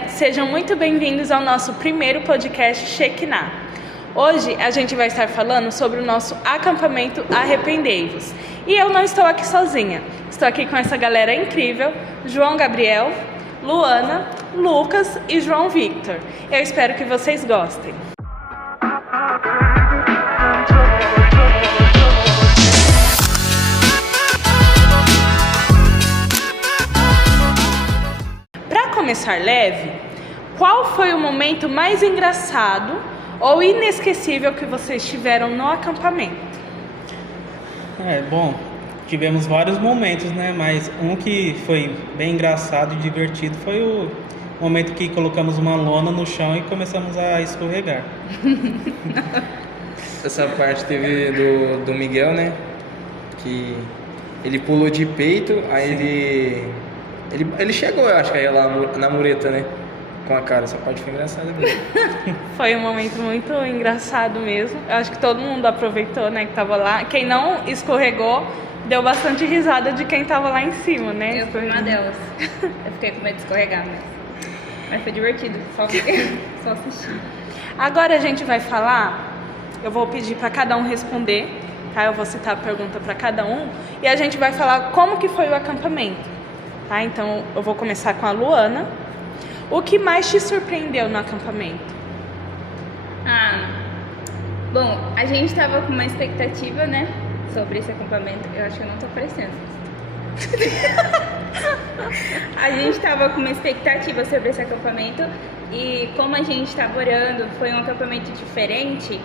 galera, sejam muito bem-vindos ao nosso primeiro podcast Shekinah. Hoje a gente vai estar falando sobre o nosso acampamento Arrependei-vos. E eu não estou aqui sozinha, estou aqui com essa galera incrível, João Gabriel, Luana, Lucas e João Victor. Eu espero que vocês gostem. Começar leve, qual foi o momento mais engraçado ou inesquecível que vocês tiveram no acampamento? Bom, tivemos vários momentos, né? Mas um que foi bem engraçado e divertido foi o momento que colocamos uma lona no chão e começamos a escorregar. Essa parte teve do Miguel, né? Que ele pulou de peito, aí ele chegou, eu acho, aí lá na mureta, né? Com a cara, essa parte foi engraçada mesmo. Foi um momento muito engraçado mesmo. Eu acho que todo mundo aproveitou, né, que tava lá. Quem não escorregou, deu bastante risada de quem tava lá em cima, né? Eu fui uma delas. Eu fiquei com medo de escorregar, mas foi divertido, só assistir. Agora a gente vai falar, eu vou pedir para cada um responder, tá? Eu vou citar a pergunta para cada um e a gente vai falar como que foi o acampamento. Tá, então eu vou começar com a Luana. O que mais te surpreendeu no acampamento? Bom, a gente estava com uma expectativa, né, sobre esse acampamento. Eu acho que eu não tô aparecendo. A gente estava com uma expectativa sobre esse acampamento e como a gente estava orando, foi um acampamento diferente.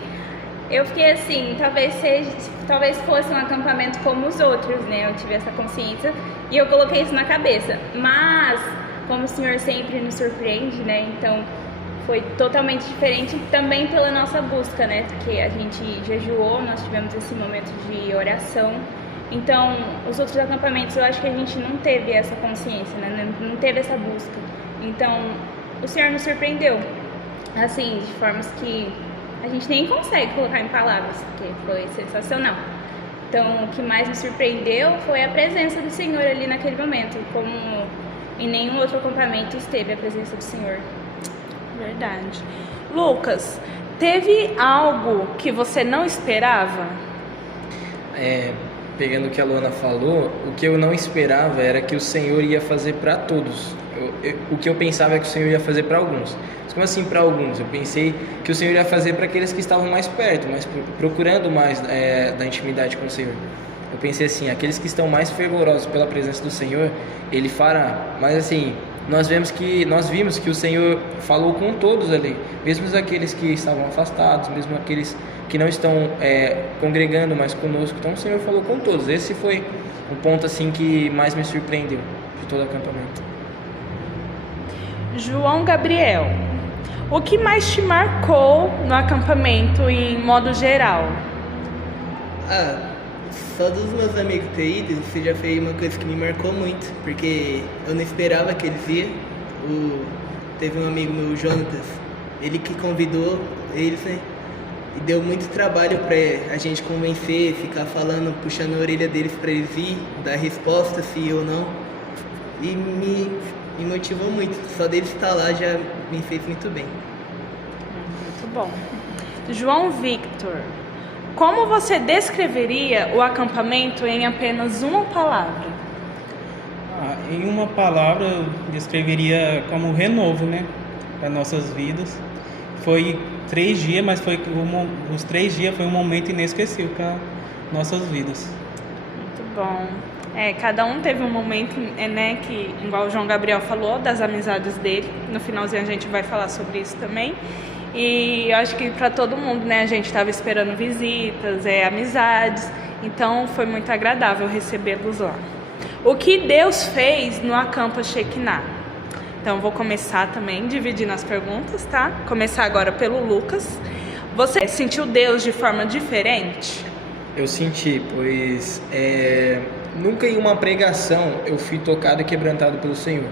Eu fiquei assim, talvez fosse um acampamento como os outros, né? Eu tive essa consciência e eu coloquei isso na cabeça. Mas, como o Senhor sempre nos surpreende, né? Então, foi totalmente diferente também pela nossa busca, né? Porque a gente jejuou, nós tivemos esse momento de oração. Então, os outros acampamentos, eu acho que a gente não teve essa consciência, né? Não teve essa busca. Então, o Senhor nos surpreendeu, assim, de formas que a gente nem consegue colocar em palavras, porque foi sensacional. Então, o que mais me surpreendeu foi a presença do Senhor ali naquele momento, como em nenhum outro acampamento esteve a presença do Senhor. Verdade. Lucas, teve algo que você não esperava? Pegando o que a Luana falou, o que eu não esperava era que o Senhor ia fazer para todos. O que eu pensava é que o Senhor ia fazer para alguns. Mas como assim para alguns? Eu pensei que o Senhor ia fazer para aqueles que estavam mais perto, mas procurando mais da intimidade com o Senhor. Eu pensei assim, aqueles que estão mais fervorosos pela presença do Senhor, Ele fará. Mas assim, nós vimos que o Senhor falou com todos ali, mesmo aqueles que estavam afastados, mesmo aqueles que não estão congregando mais conosco. Então o Senhor falou com todos. Esse foi o ponto assim que mais me surpreendeu de todo o acampamento. João Gabriel, o que mais te marcou no acampamento em modo geral? Só dos meus amigos ter ido, isso já foi uma coisa que me marcou muito, porque eu não esperava que eles iam. Teve um amigo meu, Jonatas, ele que convidou eles, né? E deu muito trabalho pra a gente convencer, ficar falando, puxando a orelha deles pra eles ir, dar resposta se ou não. E me motivou muito. Só deles estar lá já me fez muito bem. Muito bom. João Victor, como você descreveria o acampamento em apenas uma palavra? Em uma palavra, eu descreveria como renovo, né? Para nossas vidas. Foi 3 dias, mas os 3 dias foi um momento inesquecível para nossas vidas. Muito bom. Cada um teve um momento, né, que, igual o João Gabriel falou, das amizades dele. No finalzinho a gente vai falar sobre isso também. E eu acho que para todo mundo, né, a gente estava esperando visitas, amizades. Então foi muito agradável recebê-los lá. O que Deus fez no Acampa Shekinah? Então, vou começar também dividindo as perguntas, tá? Começar agora pelo Lucas. Você sentiu Deus de forma diferente? Eu senti, pois nunca em uma pregação eu fui tocado e quebrantado pelo Senhor.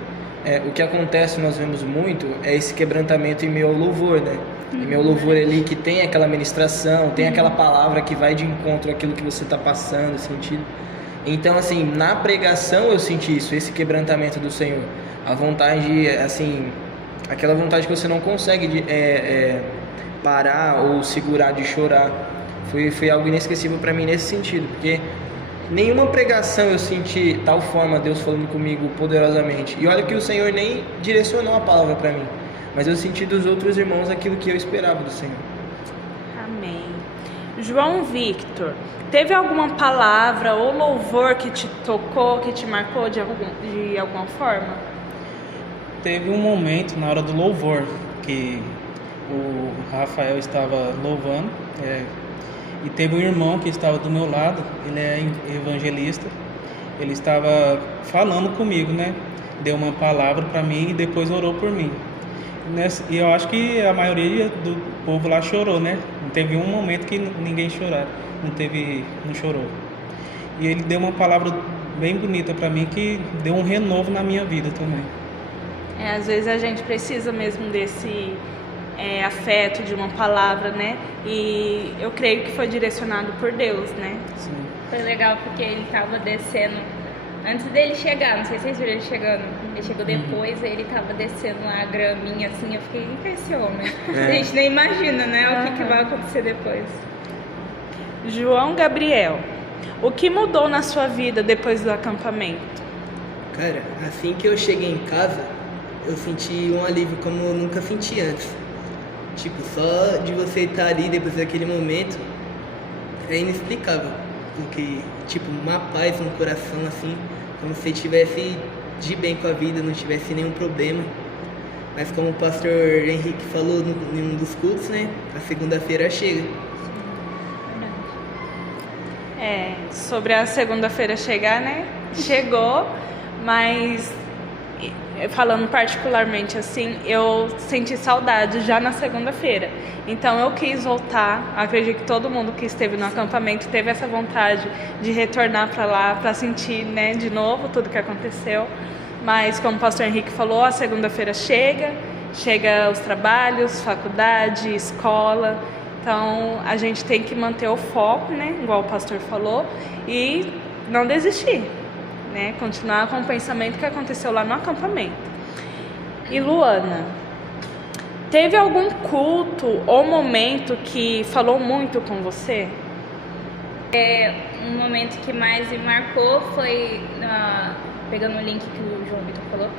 O que acontece, nós vemos muito, é esse quebrantamento em meio ao louvor, né? Em meio ao louvor ali que tem aquela ministração, tem aquela palavra que vai de encontro àquilo que você está passando, sentindo. Então, assim, na pregação eu senti isso, esse quebrantamento do Senhor. A vontade, assim, aquela vontade que você não consegue parar ou segurar de chorar. Foi algo inesquecível para mim nesse sentido, porque nenhuma pregação eu senti tal forma Deus falando comigo poderosamente. E olha que o Senhor nem direcionou a palavra para mim, mas eu senti dos outros irmãos aquilo que eu esperava do Senhor. Amém. João Victor, teve alguma palavra ou louvor que te tocou, que te marcou de alguma forma? Teve um momento na hora do louvor que o Rafael estava louvando, e teve um irmão que estava do meu lado, ele é evangelista, ele estava falando comigo, né? Deu uma palavra para mim e depois orou por mim. E eu acho que a maioria do povo lá chorou, né? Não teve um momento que ninguém chorar, não chorou. E ele deu uma palavra bem bonita para mim que deu um renovo na minha vida também. Às vezes a gente precisa mesmo desse afeto, de uma palavra, né? E eu creio que foi direcionado por Deus, né? Sim. Foi legal porque ele estava descendo antes dele chegar, não sei se vocês viram ele chegando. Ele chegou depois, ele tava descendo lá a graminha, assim, eu fiquei, quem que é esse homem? A gente nem imagina, né, o que vai acontecer depois. João Gabriel, o que mudou na sua vida depois do acampamento? Cara, assim que eu cheguei em casa, eu senti um alívio como eu nunca senti antes. Tipo, só de você estar ali depois daquele momento é inexplicável. Porque, tipo, uma paz no coração, assim, como se estivesse de bem com a vida, não tivesse nenhum problema. Mas como o pastor Henrique falou em um dos cultos, né, a segunda-feira chega. Sobre a segunda-feira chegar, né, chegou, mas falando particularmente assim, eu senti saudade já na segunda-feira. Então eu quis voltar, acredito que todo mundo que esteve no acampamento teve essa vontade de retornar para lá, para sentir, né, de novo tudo que aconteceu. Mas como o pastor Henrique falou, a segunda-feira chega os trabalhos, faculdade, escola. Então a gente tem que manter o foco, né, igual o pastor falou, e não desistir, né, continuar com o pensamento que aconteceu lá no acampamento. E Luana, teve algum culto ou momento que falou muito com você? Um momento que mais me marcou foi, pegando o link que o João Vitor falou,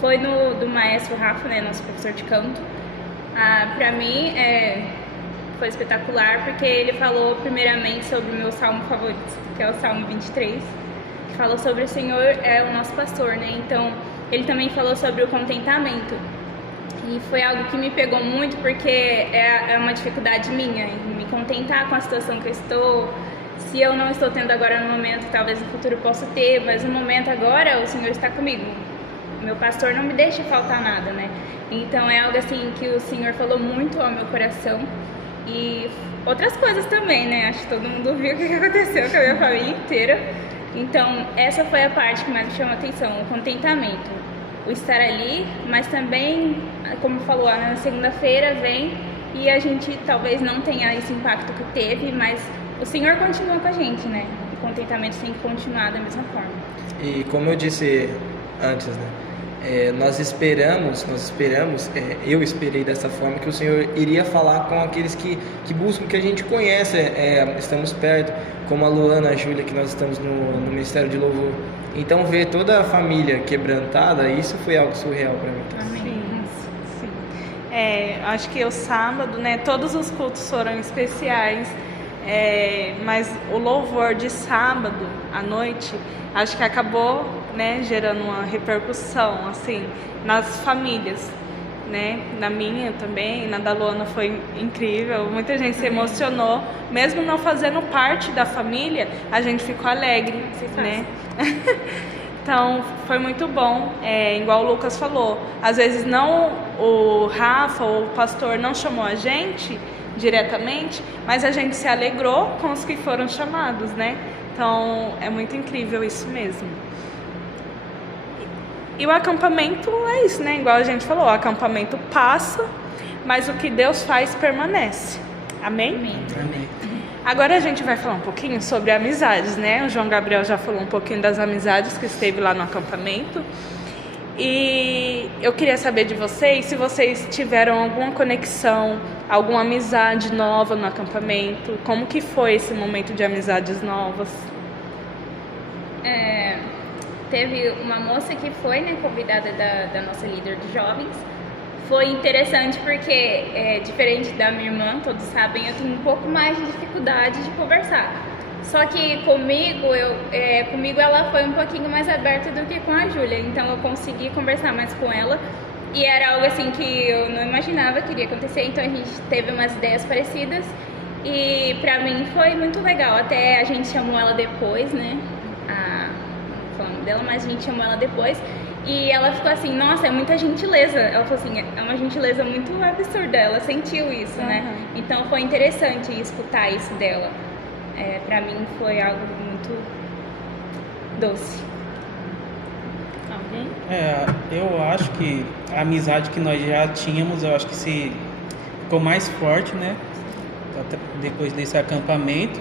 foi do maestro Rafa, né, nosso professor de canto. Pra mim, foi espetacular, porque ele falou primeiramente sobre o meu salmo favorito, que é o Salmo 23, que falou sobre o Senhor é o nosso pastor, né? Então, ele também falou sobre o contentamento. E foi algo que me pegou muito, porque é uma dificuldade minha, em me contentar com a situação que eu estou. Se eu não estou tendo agora no momento, talvez no futuro eu possa ter, mas no momento agora o Senhor está comigo. O meu pastor não me deixa faltar nada, né? Então é algo assim que o Senhor falou muito ao meu coração. E outras coisas também, né? Acho que todo mundo viu o que aconteceu com a minha família inteira. Então, essa foi a parte que mais me chamou a atenção, o contentamento. O estar ali, mas também, como falou, na segunda-feira vem e a gente talvez não tenha esse impacto que teve, mas o Senhor continua com a gente, né? O contentamento tem que continuar da mesma forma. E como eu disse antes, né? Nós esperamos, eu esperei dessa forma, que o Senhor iria falar com aqueles que buscam, que a gente conhece, estamos perto, como a Luana, a Júlia, que nós estamos no Ministério de Louvor. Então, ver toda a família quebrantada, isso foi algo surreal para mim. Amém. Sim. Acho que o sábado, né, todos os cultos foram especiais, mas o louvor de sábado à noite, acho que acabou, né, gerando uma repercussão assim nas famílias, né? Na minha também, na da Luana foi incrível, muita gente se emocionou, mesmo não fazendo parte da família, a gente ficou alegre, né? Então foi muito bom, igual o Lucas falou, às vezes não o Rafa ou o pastor não chamou a gente diretamente, mas a gente se alegrou com os que foram chamados, né? Então é muito incrível isso mesmo. E o acampamento é isso, né? Igual a gente falou, o acampamento passa, mas o que Deus faz permanece. Amém? Amém. Agora a gente vai falar um pouquinho sobre amizades, né? O João Gabriel já falou um pouquinho das amizades que esteve lá no acampamento. E eu queria saber de vocês se vocês tiveram alguma conexão, alguma amizade nova no acampamento. Como que foi esse momento de amizades novas? Teve uma moça que foi, né, convidada da nossa líder de jovens. Foi interessante porque, diferente da minha irmã, todos sabem, eu tenho um pouco mais de dificuldade de conversar. Só que comigo ela foi um pouquinho mais aberta do que com a Júlia, então eu consegui conversar mais com ela. E era algo assim que eu não imaginava que iria acontecer, então a gente teve umas ideias parecidas. E pra mim foi muito legal, até a gente chamou ela depois, né? Não falando dela, mas a gente chamou ela depois. E ela ficou assim, nossa, é muita gentileza. Ela falou assim, é uma gentileza muito absurda, ela sentiu isso, né? Então foi interessante escutar isso dela. Pra mim foi algo muito doce. Alguém? Eu acho que a amizade que nós já tínhamos, eu acho que ficou mais forte, né? Depois desse acampamento.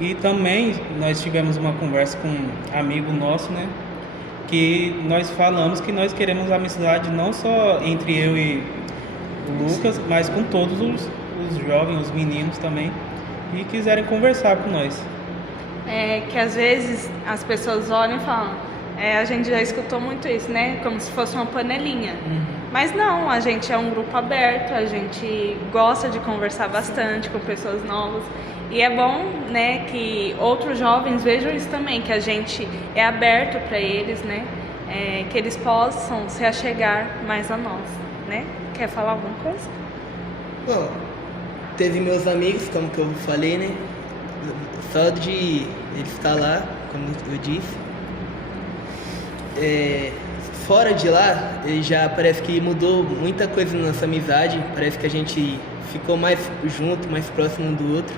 E também nós tivemos uma conversa com um amigo nosso, né? Que nós falamos que nós queremos amizade não só entre eu e o Lucas, mas com todos os jovens, os meninos também, e quiserem conversar com nós. Que às vezes as pessoas olham e falam, a gente já escutou muito isso, né? Como se fosse uma panelinha. Mas não, a gente é um grupo aberto, a gente gosta de conversar bastante com pessoas novas. E é bom, né, que outros jovens vejam isso também, que a gente é aberto para eles, né? Que eles possam se achegar mais a nós, né? Quer falar alguma coisa? Bom, teve meus amigos, como que eu falei, né? Só de ele estar lá, como eu disse. Fora de lá, ele já parece que mudou muita coisa na nossa amizade. Parece que a gente ficou mais junto, mais próximo um do outro.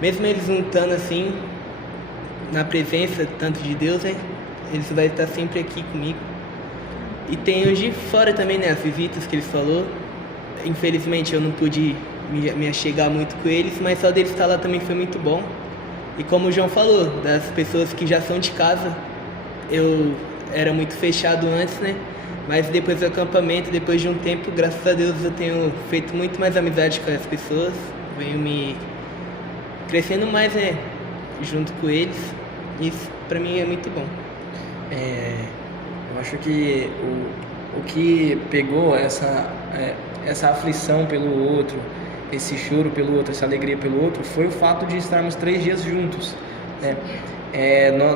Mesmo eles não estando assim, na presença tanto de Deus, né? Eles vão estar sempre aqui comigo. E tem os de fora também, né? As visitas que ele falou. Infelizmente eu não pude me achegar muito com eles, mas só deles estar lá também foi muito bom. E como o João falou, das pessoas que já são de casa, eu era muito fechado antes, né? Mas depois do acampamento, depois de um tempo, graças a Deus eu tenho feito muito mais amizade com as pessoas. Venho me crescendo mais, né? Junto com eles. Isso pra mim é muito bom. Eu acho que o que pegou essa aflição pelo outro, esse choro pelo outro, essa alegria pelo outro, foi o fato de estarmos 3 dias juntos, né?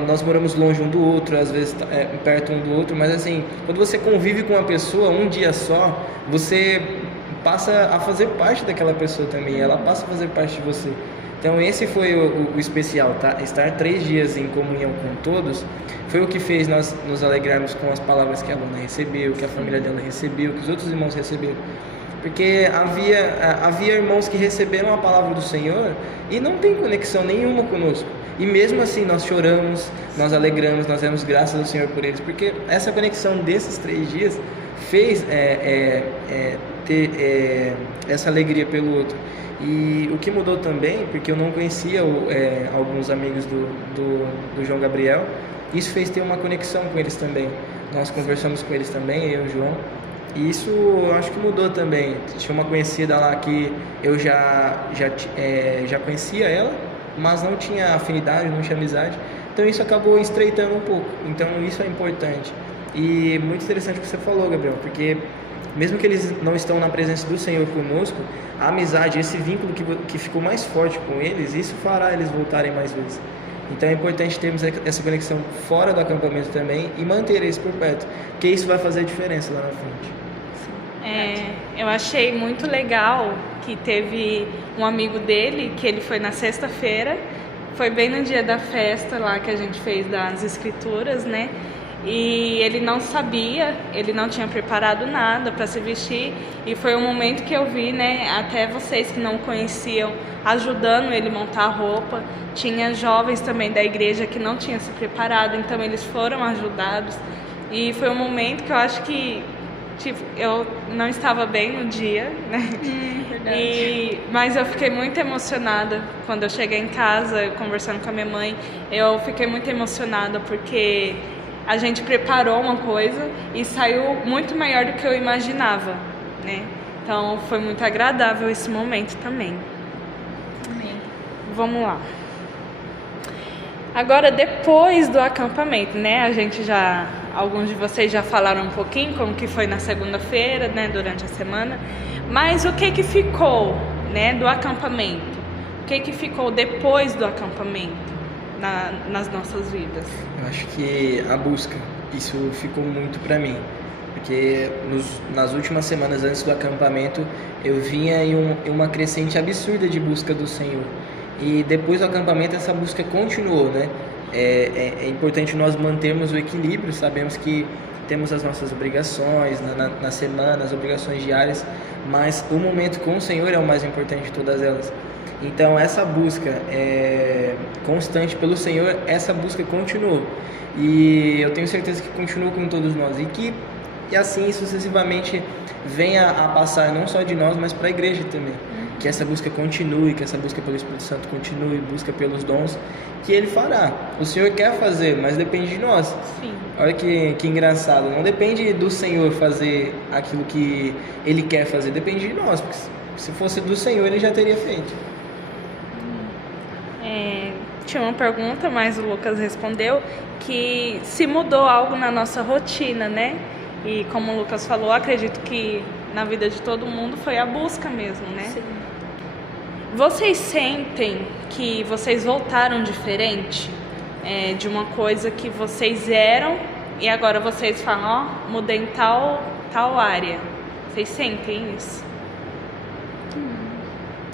Nós moramos longe um do outro, às vezes perto um do outro, mas assim, quando você convive com uma pessoa um dia só, você passa a fazer parte daquela pessoa também, ela passa a fazer parte de você. Então esse foi o especial, tá? Estar 3 dias em comunhão com todos foi o que fez nós nos alegrarmos com as palavras que a Luna recebeu, que a família dela recebeu, que os outros irmãos receberam. Porque havia irmãos que receberam a palavra do Senhor e não tem conexão nenhuma conosco. E mesmo assim nós choramos, nós alegramos, nós demos graças ao Senhor por eles. Porque essa conexão desses 3 dias fez ter essa alegria pelo outro. E o que mudou também, porque eu não conhecia alguns amigos do João Gabriel, isso fez ter uma conexão com eles também. Nós conversamos com eles também, eu e o João. E isso eu acho que mudou também. Tinha uma conhecida lá que eu já conhecia ela, mas não tinha afinidade, não tinha amizade. Então isso acabou estreitando um pouco. Então isso é importante. E muito interessante o que você falou, Gabriel, porque mesmo que eles não estão na presença do Senhor conosco, a amizade, esse vínculo que ficou mais forte com eles, isso fará eles voltarem mais vezes. Então é importante termos essa conexão fora do acampamento também e manter isso por perto, porque isso vai fazer a diferença lá na frente. Eu achei muito legal que teve um amigo dele, que ele foi na sexta-feira, foi bem no dia da festa lá que a gente fez das escrituras, né? E ele não sabia, ele não tinha preparado nada para se vestir, e foi um momento que eu vi, né, até vocês que não conheciam, ajudando ele montar a roupa. Tinha jovens também da igreja que não tinham se preparado, então eles foram ajudados, e foi um momento que eu acho que eu não estava bem no dia, né? Verdade. Mas eu fiquei muito emocionada quando eu cheguei em casa, conversando com a minha mãe. Eu fiquei muito emocionada porque a gente preparou uma coisa e saiu muito melhor do que eu imaginava, né? Então foi muito agradável esse momento também. Amém. Vamos lá. Agora, depois do acampamento, né? Alguns de vocês já falaram um pouquinho como que foi na segunda-feira, né? Durante a semana. Mas o que ficou, né? Do acampamento? O que ficou depois do acampamento nas nossas vidas? Eu acho que a busca, isso ficou muito para mim. Porque nas últimas semanas antes do acampamento, eu vinha em uma crescente absurda de busca do Senhor. E depois do acampamento, essa busca continuou, né? É importante nós mantermos o equilíbrio. Sabemos que temos as nossas obrigações na semana, as obrigações diárias, mas o momento com o Senhor é o mais importante de todas elas. Então, essa busca constante pelo Senhor, essa busca continuou. E eu tenho certeza que continua com todos nós. E assim sucessivamente venha a passar não só de nós, mas para a igreja também. Que essa busca continue, que essa busca pelo Espírito Santo continue, busca pelos dons, que Ele fará. O Senhor quer fazer, mas depende de nós. Sim. Olha que engraçado, não depende do Senhor fazer aquilo que Ele quer fazer, depende de nós, porque se fosse do Senhor Ele já teria feito. Tinha uma pergunta, mas o Lucas respondeu que se mudou algo na nossa rotina, né? E como o Lucas falou, acredito que na vida de todo mundo foi a busca mesmo, né? Sim. Vocês sentem que vocês voltaram diferente de uma coisa que vocês eram e agora vocês falam, mudei em tal área. Vocês sentem isso?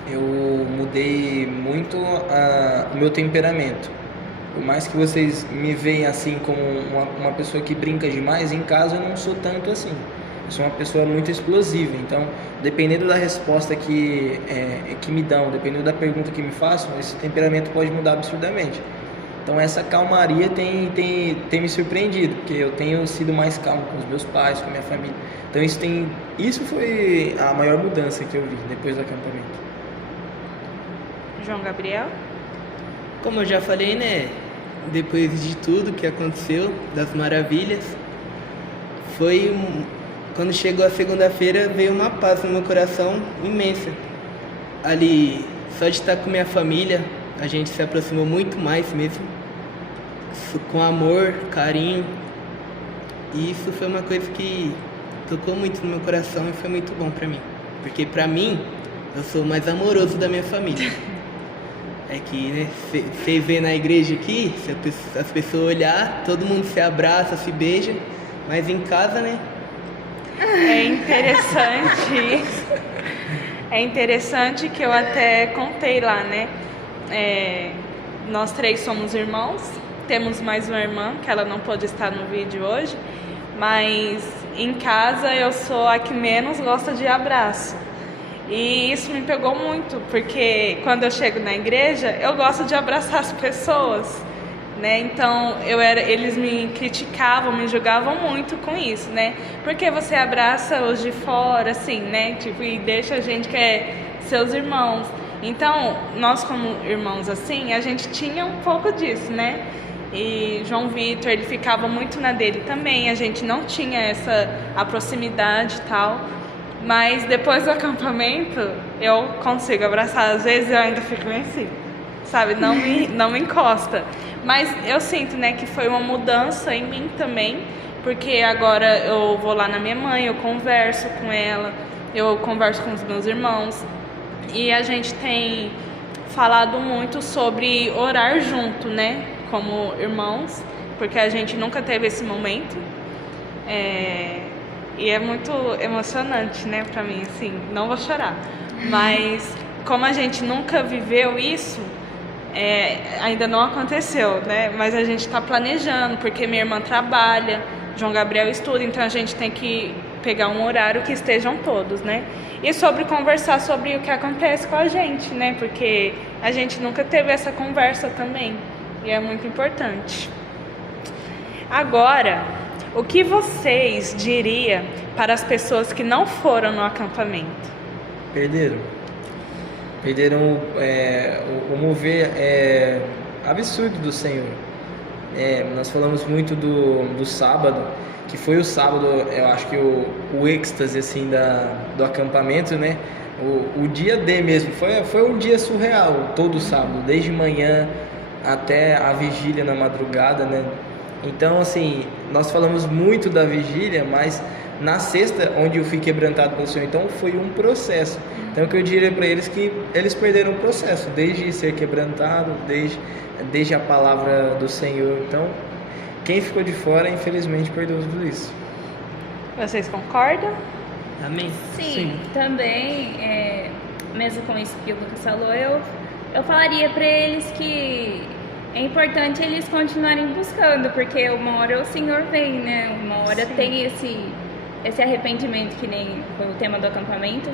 Eu mudei muito o meu temperamento. Por mais que vocês me veem assim como uma pessoa que brinca demais, em casa eu não sou tanto assim. Eu sou uma pessoa muito explosiva, então dependendo da resposta que me dão, dependendo da pergunta que me façam, esse temperamento pode mudar absurdamente. Então essa calmaria tem me surpreendido, porque eu tenho sido mais calmo com os meus pais, com a minha família. Então isso foi a maior mudança que eu vi depois do acampamento. João Gabriel? Como eu já falei, né? Depois de tudo que aconteceu, das maravilhas, quando chegou a segunda-feira, veio uma paz no meu coração imensa. Ali, só de estar com minha família, a gente se aproximou muito mais mesmo, com amor, carinho. E isso foi uma coisa que tocou muito no meu coração e foi muito bom pra mim. Porque pra mim, eu sou o mais amoroso da minha família. É que, né, você vê na igreja aqui, se as pessoas olhar, todo mundo se abraça, se beija, mas em casa, né? É interessante que eu até contei lá, né? Nós 3 somos irmãos, temos mais uma irmã, que ela não pôde estar no vídeo hoje, mas em casa eu sou a que menos gosta de abraço. E isso me pegou muito, porque quando eu chego na igreja, eu gosto de abraçar as pessoas, né? Então, eles me criticavam, me julgavam muito com isso, né? Porque você abraça os de fora, assim, né? Tipo, e deixa a gente que é seus irmãos. Então, nós como irmãos, assim, a gente tinha um pouco disso, né? E João Vitor, ele ficava muito na dele também, a gente não tinha a proximidade e tal. Mas depois do acampamento, eu consigo abraçar. Às vezes eu ainda fico meio assim, sabe? Não me encosta. Mas eu sinto, né, que foi uma mudança em mim também. Porque agora eu vou lá na minha mãe, eu converso com ela, eu converso com os meus irmãos. E a gente tem falado muito sobre orar junto, né? Como irmãos. Porque a gente nunca teve esse momento. E é muito emocionante, né, pra mim, assim, não vou chorar. Mas como a gente nunca viveu isso, ainda não aconteceu, né? Mas a gente tá planejando, porque minha irmã trabalha, João Gabriel estuda, então a gente tem que pegar um horário que estejam todos, né? E sobre conversar sobre o que acontece com a gente, né? Porque a gente nunca teve essa conversa também, e é muito importante. Agora, o que vocês diriam para as pessoas que não foram no acampamento? Perderam o mover absurdo do Senhor. nós falamos muito do sábado, que foi o sábado, eu acho que o êxtase assim, do acampamento, né? O dia D mesmo, foi um dia surreal, todo sábado, desde manhã até a vigília na madrugada, né? Então, assim, nós falamos muito da vigília, mas na sexta, onde eu fui quebrantado pelo Senhor, então foi um processo. Então, o que eu diria para eles que eles perderam o processo, desde ser quebrantado, desde a palavra do Senhor. Então, quem ficou de fora, infelizmente, perdeu tudo isso. Vocês concordam? Amém? Sim, também, mesmo com isso que o Lucas falou, eu falaria para eles que é importante eles continuarem buscando, porque uma hora o Senhor vem, né? Uma hora tem esse arrependimento, que nem foi o tema do acampamento,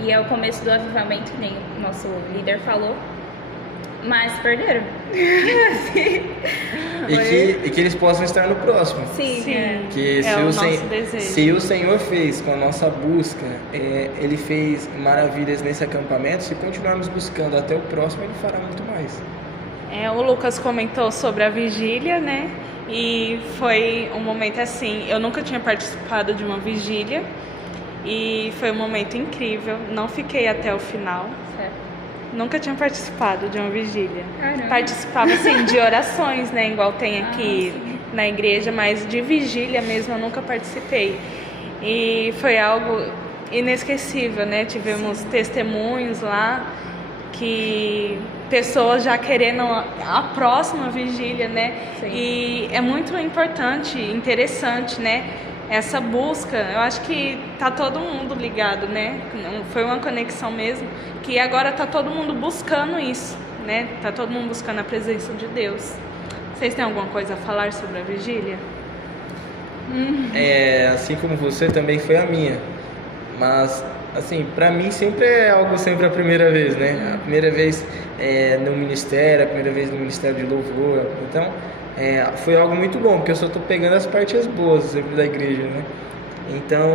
e é o começo do avivamento, que nem o nosso líder falou, mas perderam. E que eles possam estar no próximo. Sim, Sim. Que É o nosso desejo. se o Senhor fez com a nossa busca, Ele fez maravilhas nesse acampamento, se continuarmos buscando até o próximo, Ele fará muito mais. O Lucas comentou sobre a vigília, né? E foi um momento assim, eu nunca tinha participado de uma vigília e foi um momento incrível, não fiquei até o final. Certo. Nunca tinha participado de uma vigília. Caramba. Participava, assim, de orações, né? Igual tem aqui na igreja, mas de vigília mesmo eu nunca participei. E foi algo inesquecível, né? Tivemos testemunhos lá, que pessoas já querendo a próxima vigília, né? Sim. E é muito importante, interessante, né? Essa busca, eu acho que tá todo mundo ligado, né? Foi uma conexão mesmo, que agora tá todo mundo buscando isso, né? Tá todo mundo buscando a presença de Deus. Vocês têm alguma coisa a falar sobre a vigília? Assim como você, também foi a minha. Mas, assim, pra mim sempre é algo sempre a primeira vez, né? A primeira vez no ministério, a primeira vez no ministério de louvor. Então, foi algo muito bom, porque eu só tô pegando as partes boas sempre da igreja, né? Então,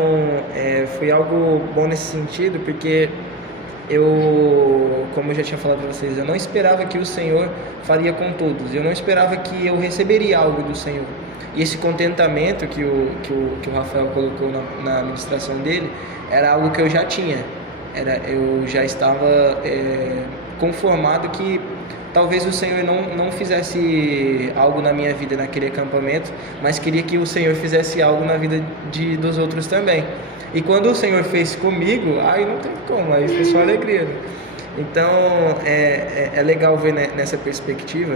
foi algo bom nesse sentido, porque como eu já tinha falado para vocês, eu não esperava que o Senhor faria com todos. Eu não esperava que eu receberia algo do Senhor. E esse contentamento que o Rafael colocou na ministração dele era algo que eu já tinha. Eu já estava conformado que talvez o Senhor não fizesse algo na minha vida naquele acampamento, mas queria que o Senhor fizesse algo na vida dos outros também. E quando o Senhor fez comigo, aí não tem como, aí foi só alegria. Né? Então, é legal ver nessa perspectiva,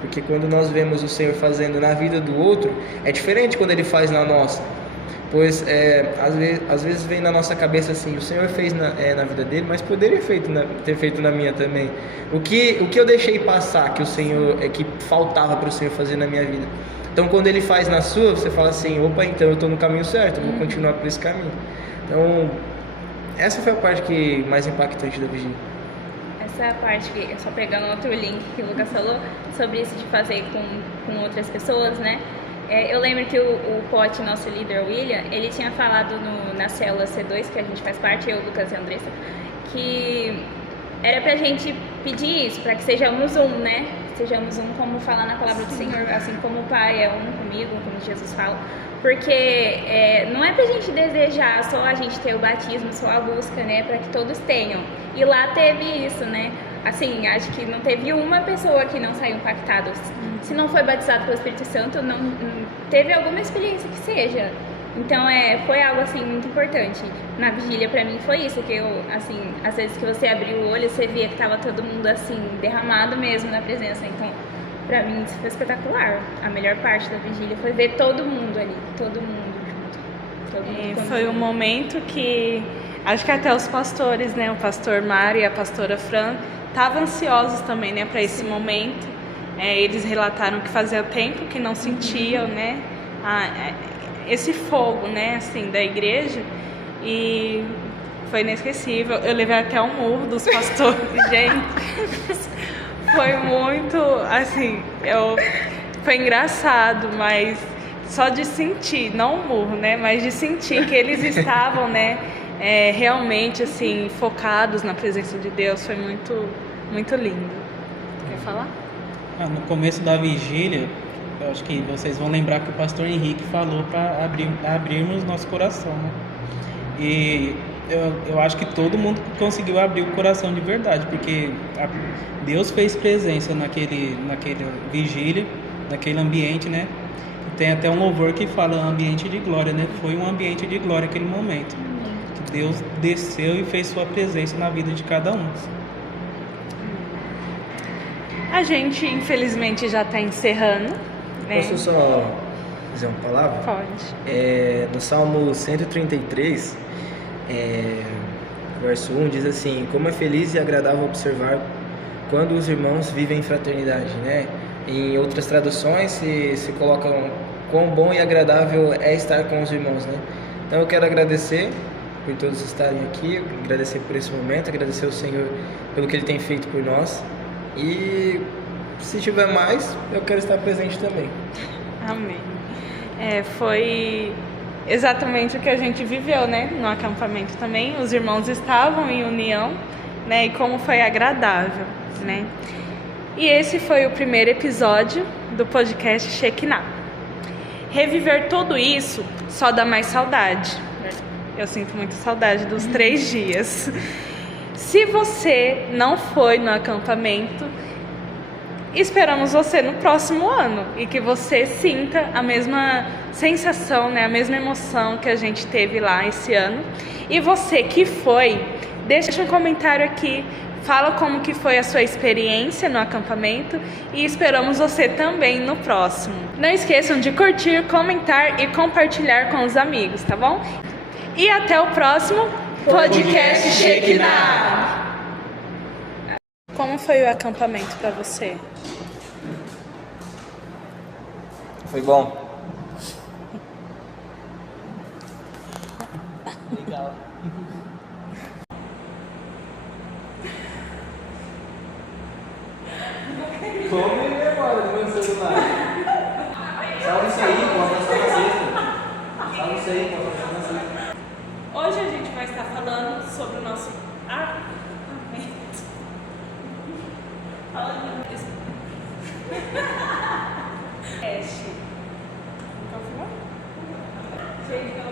porque quando nós vemos o Senhor fazendo na vida do outro, é diferente quando Ele faz na nossa. Pois, às vezes vem na nossa cabeça assim, o Senhor fez na vida dele, mas poderia ter feito na minha também. O que eu deixei passar, que faltava para o Senhor fazer na minha vida. Então, quando Ele faz na sua, você fala assim, opa, então eu estou no caminho certo, eu vou continuar por esse caminho. Então, essa foi a parte mais impactante da vigília. Essa é a parte que, só pegando outro link que o Lucas falou, sobre isso de fazer com outras pessoas, né? Eu lembro que o Pote, nosso líder, William, ele tinha falado na célula C2, que a gente faz parte, eu, Lucas e a Andressa, que era pra gente pedir isso, pra que sejamos um, né? Sejamos um, como falar na palavra do Senhor, assim como o Pai é um comigo, como Jesus fala. Porque não é pra gente desejar só a gente ter o batismo, só a busca, né? Pra que todos tenham. E lá teve isso, né? Assim, acho que não teve uma pessoa que não saiu impactada. Se não foi batizado pelo Espírito Santo, não teve alguma experiência que seja. Então, foi algo, assim, muito importante. Na vigília, pra mim, foi isso. Que eu, assim, às vezes que você abriu o olho, você via que tava todo mundo, assim, derramado mesmo na presença. Então, pra mim, isso foi espetacular. A melhor parte da vigília foi ver todo mundo ali, todo mundo junto. Todo mundo Foi um momento que, acho que até os pastores, né, o pastor Mário e a pastora Fran, estavam ansiosos também, né, para esse momento. Eles relataram que fazia tempo que não sentiam, né, esse fogo, né, assim, da igreja, e foi inesquecível. Eu levei até um murro dos pastores, gente. Foi muito, assim, foi engraçado, mas só de sentir, não o murro, né, mas de sentir que eles estavam, né, realmente, assim, focados na presença de Deus, foi muito, muito lindo. Quer falar? No começo da vigília, eu acho que vocês vão lembrar que o pastor Henrique falou para abrirmos nosso coração, né? E eu acho que todo mundo conseguiu abrir o coração de verdade, porque Deus fez presença naquele vigília, naquele ambiente, né? Tem até um louvor que fala ambiente de glória, né? Foi um ambiente de glória aquele momento. Que Deus desceu e fez sua presença na vida de cada um. A gente, infelizmente, já está encerrando, né? Posso só dizer uma palavra? Pode. No Salmo 133, verso 1, diz assim: como é feliz e agradável observar quando os irmãos vivem em fraternidade, né? Em outras traduções se colocam quão bom e agradável é estar com os irmãos, né? Então eu quero agradecer por todos estarem aqui, agradecer por esse momento, agradecer ao Senhor pelo que Ele tem feito por nós, e se tiver mais, eu quero estar presente também. Amém. Foi exatamente o que a gente viveu, né? No acampamento também. Os irmãos estavam em união, né? E como foi agradável, né? E esse foi o primeiro episódio do podcast Shekinah. Reviver tudo isso só dá mais saudade. Eu sinto muita saudade dos 3 dias. Se você não foi no acampamento, esperamos você no próximo ano e que você sinta a mesma sensação, né, a mesma emoção que a gente teve lá esse ano. E você que foi, deixa um comentário aqui, fala como que foi a sua experiência no acampamento e esperamos você também no próximo. Não esqueçam de curtir, comentar e compartilhar com os amigos, tá bom? E até o próximo podcast Shekinah. Como foi o acampamento para você? Foi bom. Legal. Como ele agora no meu celular? Salve isso aí, posta só na sexta. Salve isso aí, posta só na sexta. Hoje a gente vai estar falando sobre o nosso acampamento. Falando disso. Então, gente,